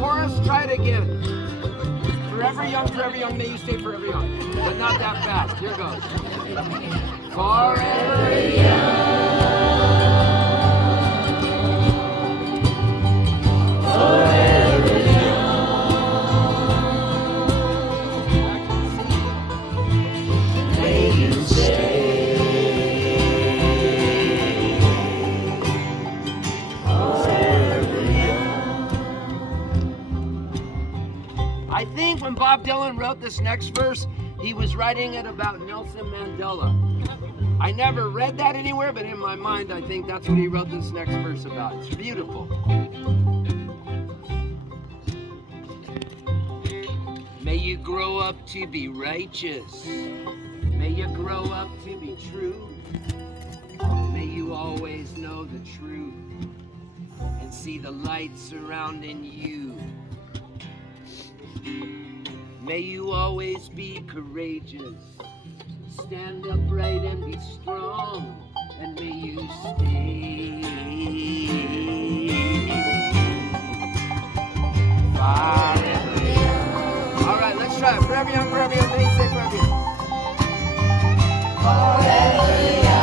chorus? Try it again. Forever young, may you stay forever young. But not that fast. Here goes. Forever young. Forever young. May you stay. I think when Bob Dylan wrote this next verse, he was writing it about Nelson Mandela. I never read that anywhere, but in my mind, I think that's what he wrote this next verse about. It's beautiful. May you grow up to be righteous. May you grow up to be true. May you always know the truth and see the light surrounding you. May you always be courageous, stand upright and be strong, and may you stay forever young. All right, let's try it. Forever young, may you stay forever young. Forever young.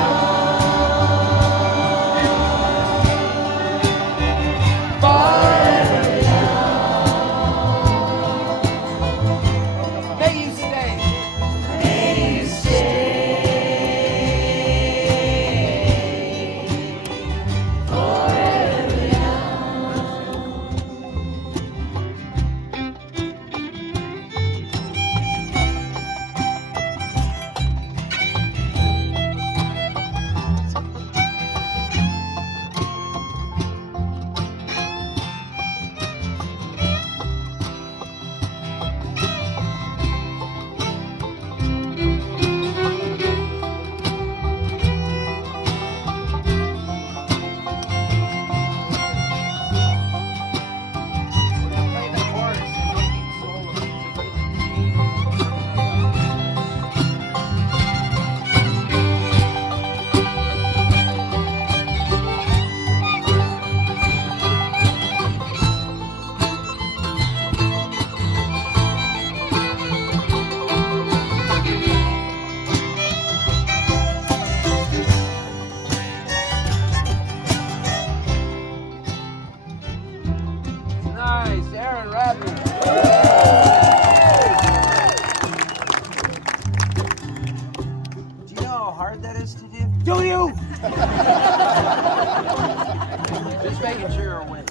Just making sure I win.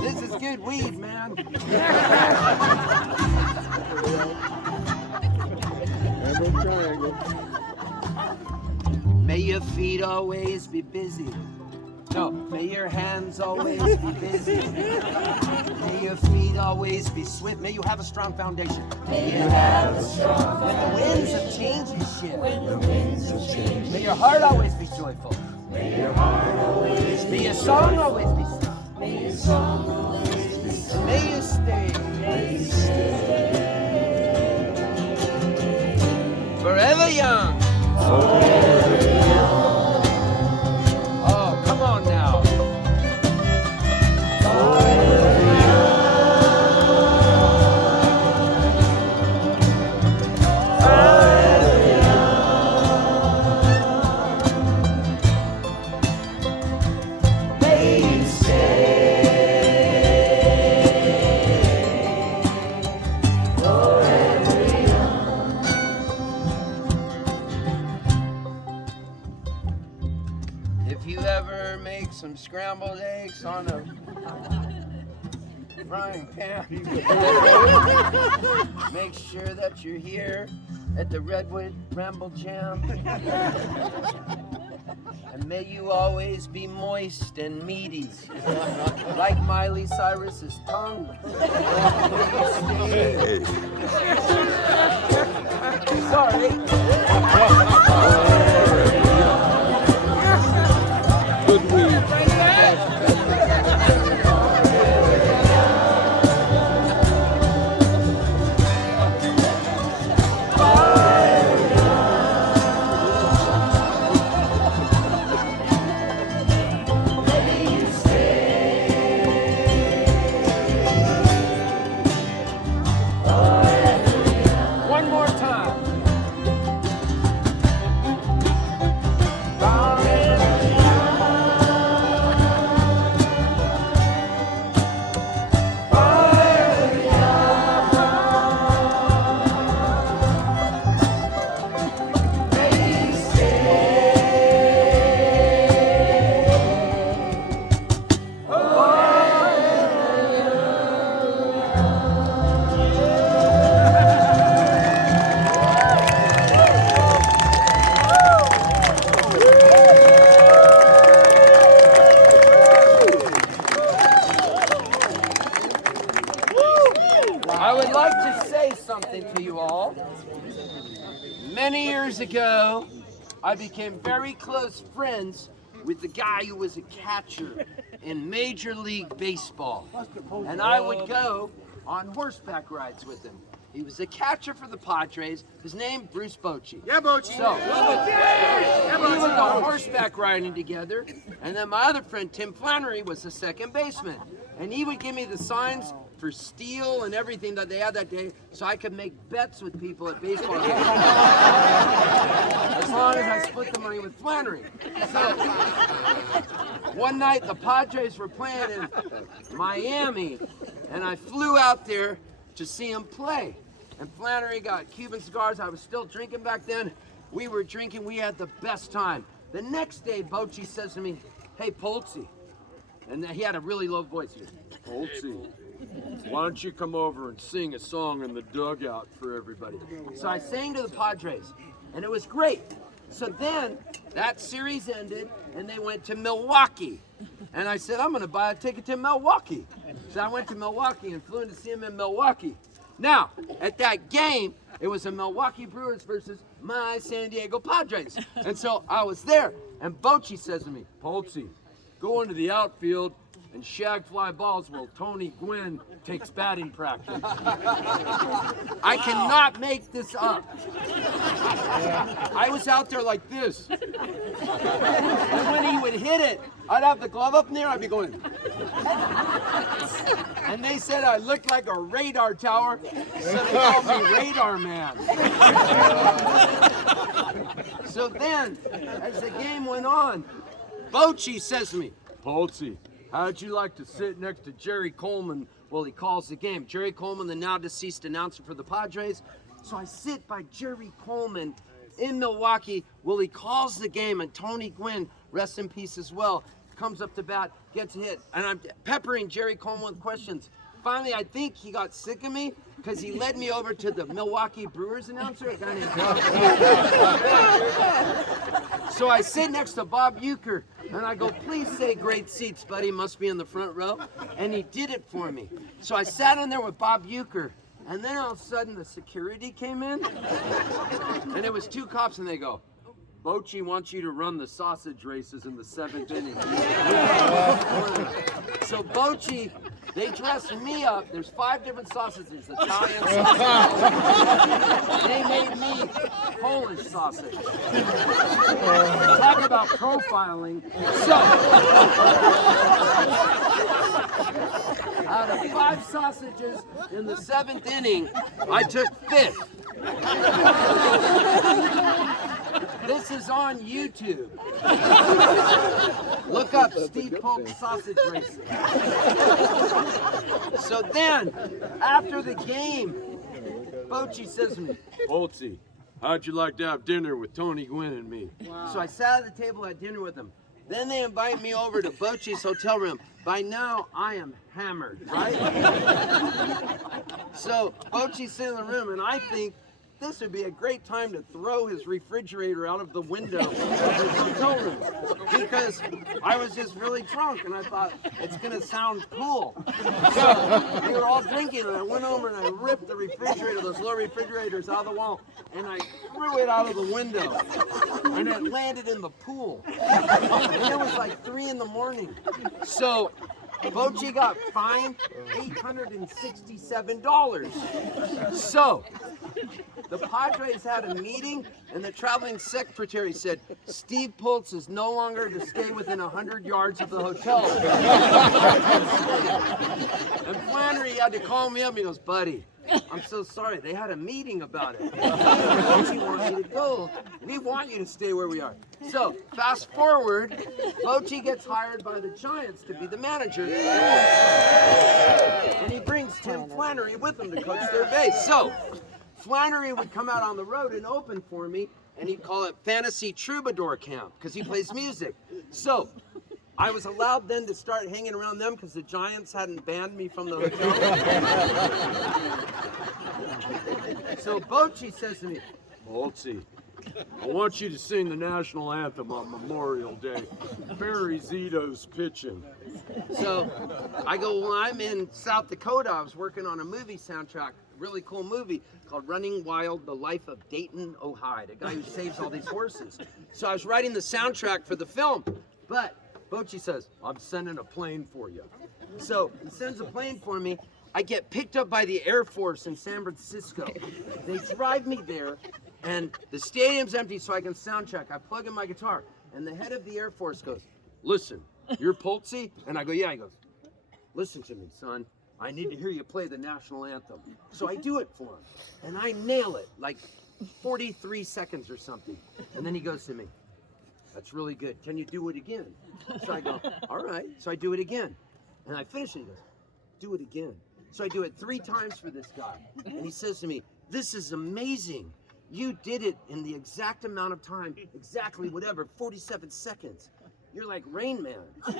This is good weed, man. May your feet always be busy. No, may your hands always be busy. May your feet always be swift. May you have a strong foundation. May you have a strong foundation. When the winds of change shift. When the winds of change. May your heart always be joyful. May your heart always be. May your song always be sung. May your song always be sung. May you stay. May you stay. Forever young. Forever young. Some scrambled eggs on a frying pan. Make sure that you're here at the Redwood Ramble Jam. And may you always be moist and meaty, like Miley Cyrus's tongue. Sorry. Good weed. years ago, I became very close friends with the guy who was a catcher in Major League Baseball. And I would go on horseback rides with him. He was a catcher for the Padres. His name, Bruce Bochy. Yeah, Bochy. So, we would go horseback riding together. And then my other friend, Tim Flannery, was the second baseman. And he would give me the signs for steel and everything that they had that day, so I could make bets with people at baseball games. As long as I split the money with Flannery. So, one night the Padres were playing in Miami, and I flew out there to see them play. And Flannery got Cuban cigars. I was still drinking back then. We were drinking. We had the best time. The next day, Bochy says to me, "Hey, Poltz," and he had a really low voice. "Poltz, why don't you come over and sing a song in the dugout for everybody?" So I sang to the Padres, and it was great. So then that series ended, and they went to Milwaukee. And I said, "I'm going to buy a ticket to Milwaukee." So I went to Milwaukee and flew in to see him in Milwaukee. Now, at that game, it was a Milwaukee Brewers versus my San Diego Padres. And so I was there, and Bochy says to me, "Poltz, go into the outfield and shag fly balls while Tony Gwynn takes batting practice." I cannot make this up. I was out there like this. And when he would hit it, I'd have the glove up in there, I'd be going. And they said I looked like a radar tower, so they called me Radar Man. So then, as the game went on, Bochy says to me, "Poltz, how'd you like to sit next to Jerry Coleman while he calls the game?" Jerry Coleman, the now deceased announcer for the Padres. So I sit by Jerry Coleman in Milwaukee while he calls the game, and Tony Gwynn, rest in peace as well, comes up to bat, gets hit, and I'm peppering Jerry Coleman with questions. Finally, I think he got sick of me because he led me over to the Milwaukee Brewers announcer, a guy named Bob. So I sit next to Bob Uecker, and I go, "Please say great seats, buddy, must be in the front row." And he did it for me. So I sat in there with Bob Uecker, and then all of a sudden the security came in, and it was two cops, and they go, "Bochy wants you to run the sausage races in the 7th inning." So Bochy, they dressed me up. There's 5 different sausages, Italian sausage. They made me Polish sausage. Talk about profiling. So, out of 5 sausages in the 7th inning, I took 5th. This is on YouTube. Look up Steve Poltz sausage racing. So then, after the game, Bochy says to me, "Poltz, how'd you like to have dinner with Tony Gwynn and me?" Wow. So I sat at the table at dinner with them. Then they invite me over to Bochy's hotel room. By now, I am hammered, right? So Bochy's sitting in the room, and I think this would be a great time to throw his refrigerator out of the window of his hotel room, because I was just really drunk and I thought it's gonna sound cool. So we were all drinking, and I went over and I ripped the refrigerator, those little refrigerators, out of the wall, and I threw it out of the window, and it landed in the pool. And it was like 3 in the morning. So Bochy got fined $867. So the Padres had a meeting, and the traveling secretary said, "Steve Poltz is no longer to stay within 100 yards of the hotel." And Flannery had to call me up. He goes, "Buddy, I'm so sorry. They had a meeting about it. Bochy wants you to go. We want you to stay where we are." So, fast forward, Bochy gets hired by the Giants to be the manager. And he brings Tim Flannery with him to coach their base. So, Flannery would come out on the road and open for me, and he'd call it Fantasy Troubadour Camp, because he plays music. So, I was allowed then to start hanging around them because the Giants hadn't banned me from the hotel. So Bochy says to me, "Poltz, I want you to sing the National Anthem on Memorial Day. Barry Zito's pitching." So I go, "Well, I'm in South Dakota. I was working on a movie soundtrack really cool movie called Running Wild, The Life of Dayton Ohio, the guy who saves all these horses. So I was writing the soundtrack for the film, but Bochy says, I'm sending a plane for you. So he sends a plane for me. I get picked up by the Air Force in San Francisco. They drive me there, and the stadium's empty so I can sound check. I plug in my guitar, and the head of the Air Force goes, listen, you're Poltz? And I go, yeah. He goes, listen to me, son. I need to hear you play the National Anthem. So I do it for him, and I nail it, like 43 seconds or something. And then he goes to me, that's really good. Can you do it again? So I go, all right. So I do it again. And I finish it, he goes, do it again. So I do it 3 times for this guy. And he says to me, this is amazing. You did it in the exact amount of time, exactly whatever, 47 seconds. You're like Rain Man. So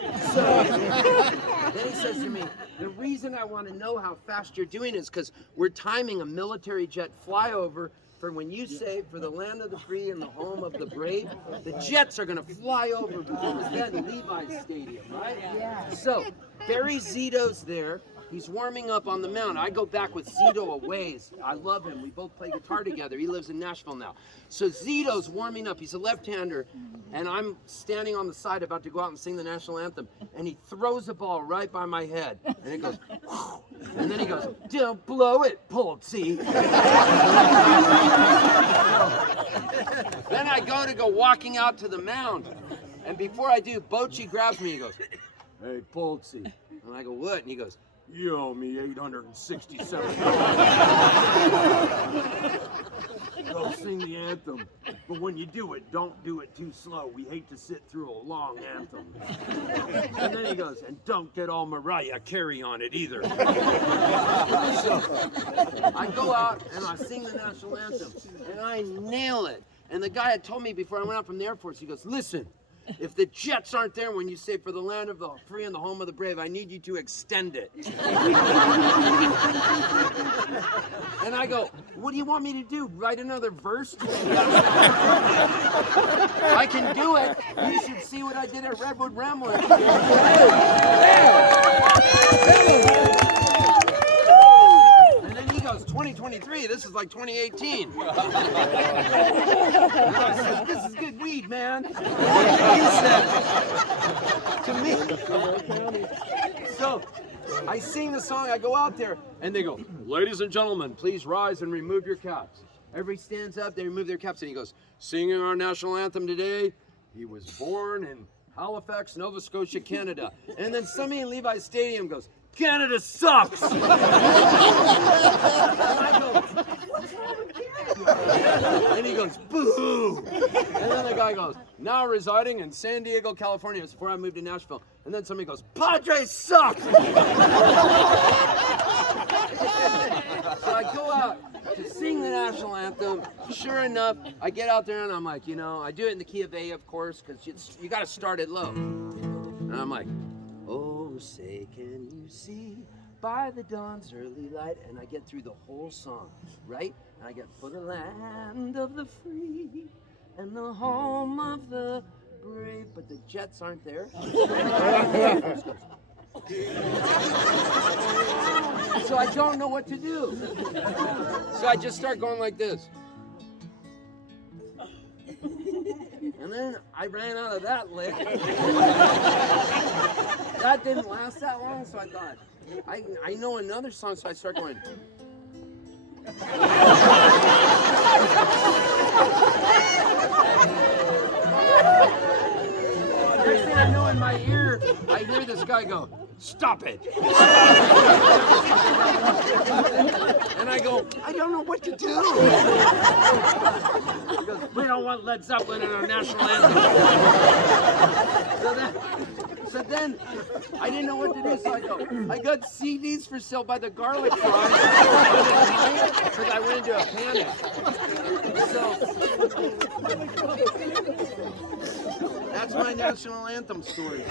then he says to me, the reason I want to know how fast you're doing is because we're timing a military jet flyover for when you say for the land of the free and the home of the brave. The jets are going to fly over before that in Levi's Stadium, right? Yeah. So Barry Zito's there. He's warming up on the mound. I go back with Zito a ways. I love him. We both play guitar together. He lives in Nashville now. So Zito's warming up. He's a left-hander, and I'm standing on the side about to go out and sing the National Anthem, and he throws a ball right by my head, and it goes, whew, and then he goes, don't blow it, Poltz. Then I go walking out to the mound, and before I do, Bochy grabs me. He goes, hey, Poltz. And I go, what? And he goes, you owe me 867. Go sing the anthem, but when you do it, don't do it too slow. We hate to sit through a long anthem. And then he goes, and don't get all Mariah Carey on it either. So I go out and I sing the National Anthem, and I nail it. And the guy had told me before I went out from the Air Force, he goes, listen, if the jets aren't there when you say for the land of the free and the home of the brave, I need you to extend it. And I go, what do you want me to do? Write another verse? I can do it. You should see what I did at Redwood Ramble. And then he goes, 2023, this is like 2018. And I said, this is good weed, man. He said to me. So I sing the song, I go out there, and they go, ladies and gentlemen, please rise and remove your caps. Everybody stands up, they remove their caps, and he goes, singing our national anthem today, he was born in Halifax, Nova Scotia, Canada. And then somebody in Levi's Stadium goes, Canada sucks! And I go, what's wrong with Canada? And he goes, boo! And then the guy goes, now residing in San Diego, California. It's before I moved to Nashville. And then somebody goes, Padres suck! So I go out to sing the national anthem. Sure enough, I get out there and I'm like, I do it in the key of A, of course, because you got to start it low. And I'm like, oh, say, can you see by the dawn's early light? And I get through the whole song, right? And I get, for the land of the free and the home of the brave. But the jets aren't there. So I don't know what to do. So I just start going like this. And then I ran out of that lick. That didn't last that long, so I thought, I know another song, so I start going. Next thing I know, in my ear, I hear this guy go, stop it. And I go, I don't know what to do. He goes, we don't want Led Zeppelin in our national anthem. So then, I didn't know what to do, so I go, I got CDs for sale by the garlic fry, because I went into a panic. So, that's my national anthem story.